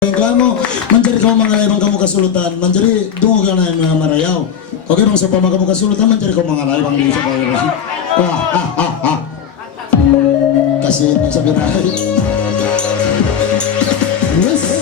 Kamu mencari kau mengalai bang kamu kesulitan, mencari dungo kana yang marayau. Oke bang supaya kamu kesulitan mencari kau mengalai bang di supaya wah kasih sabira. Yes.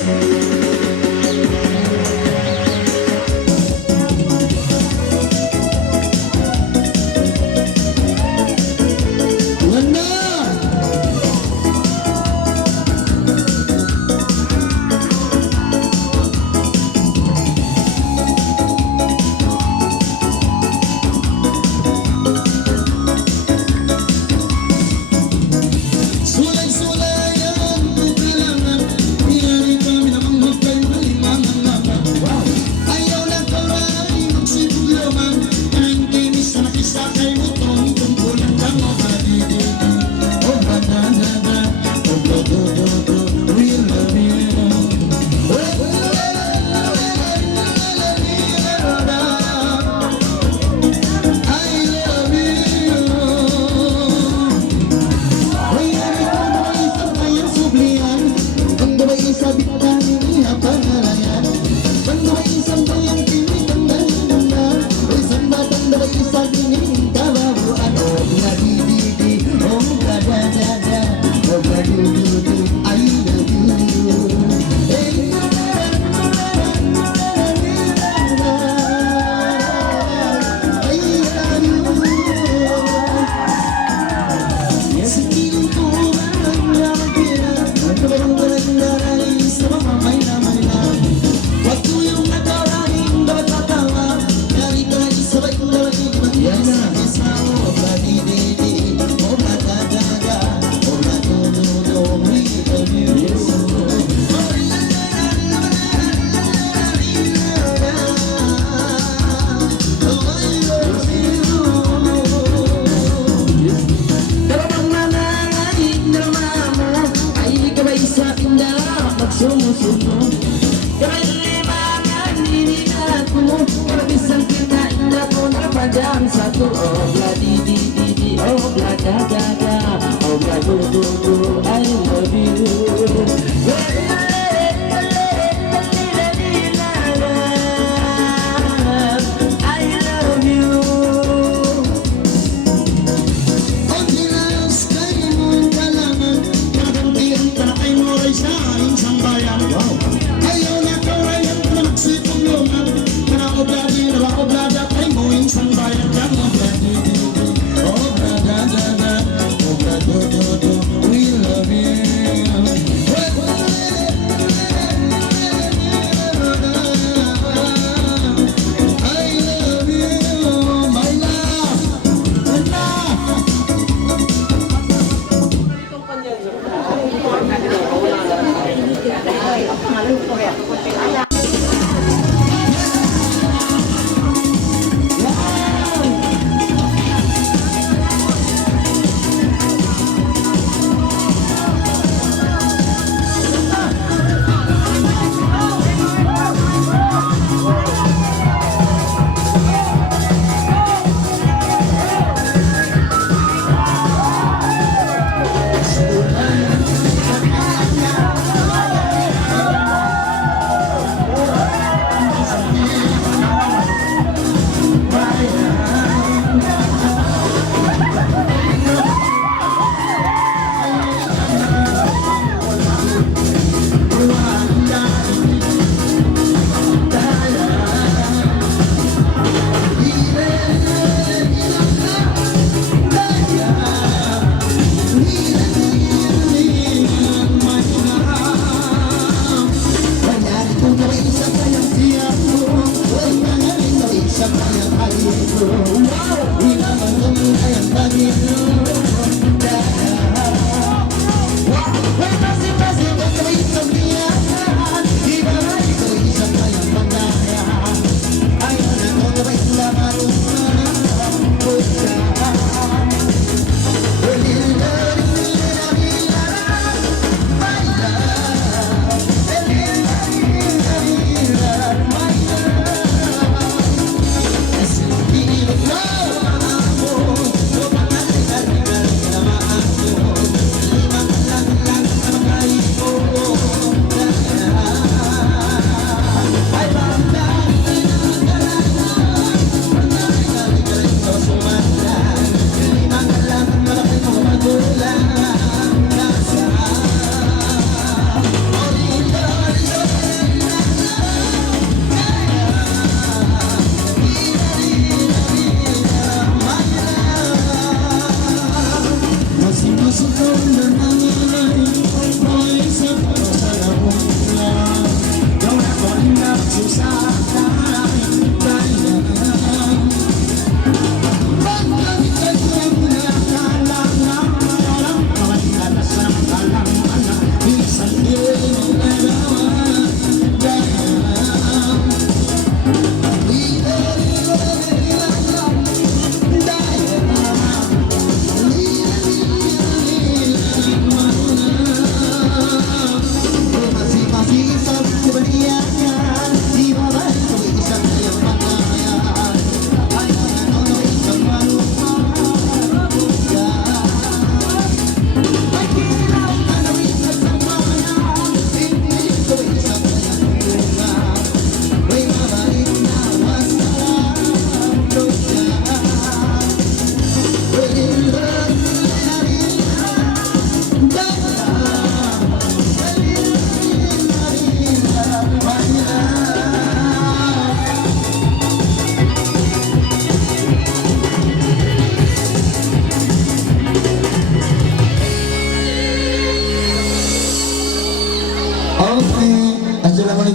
Satu obla di obla da obla do I love you.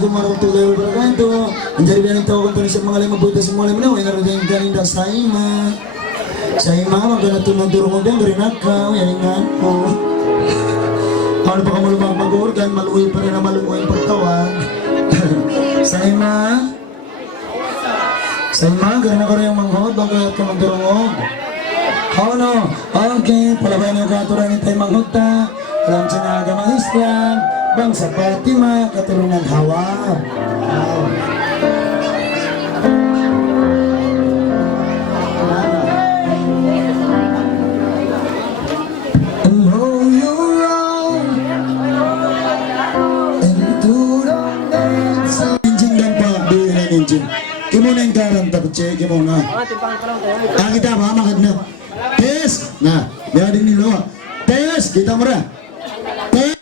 warahmatullahi wabarakatuh. Menjadi bilang tahu kan sa mga lima buta sa mga lima na, wala rin kaninda sa ima. Sa ima, magana tunong-turong mo din, garin nakaw, yaningan ko. Paano pa ka mo lumapag-organ, maluwi pa rin na maluwi ang pagtawag. Sa ima, garin ako rin yung manghod, bagay at tunong-turong mo. Oh no, okay, palabay na yung katuran tayo manghod ta. Alam siya na aga mga Islam, bangsa Fatima, katulungan Hawa. Wow. Gimana yang garanta pecah gimana? Kita apa makan na? Tes, nah, dia ada ni loh. Tes, kita murah. Tes.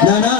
Nana,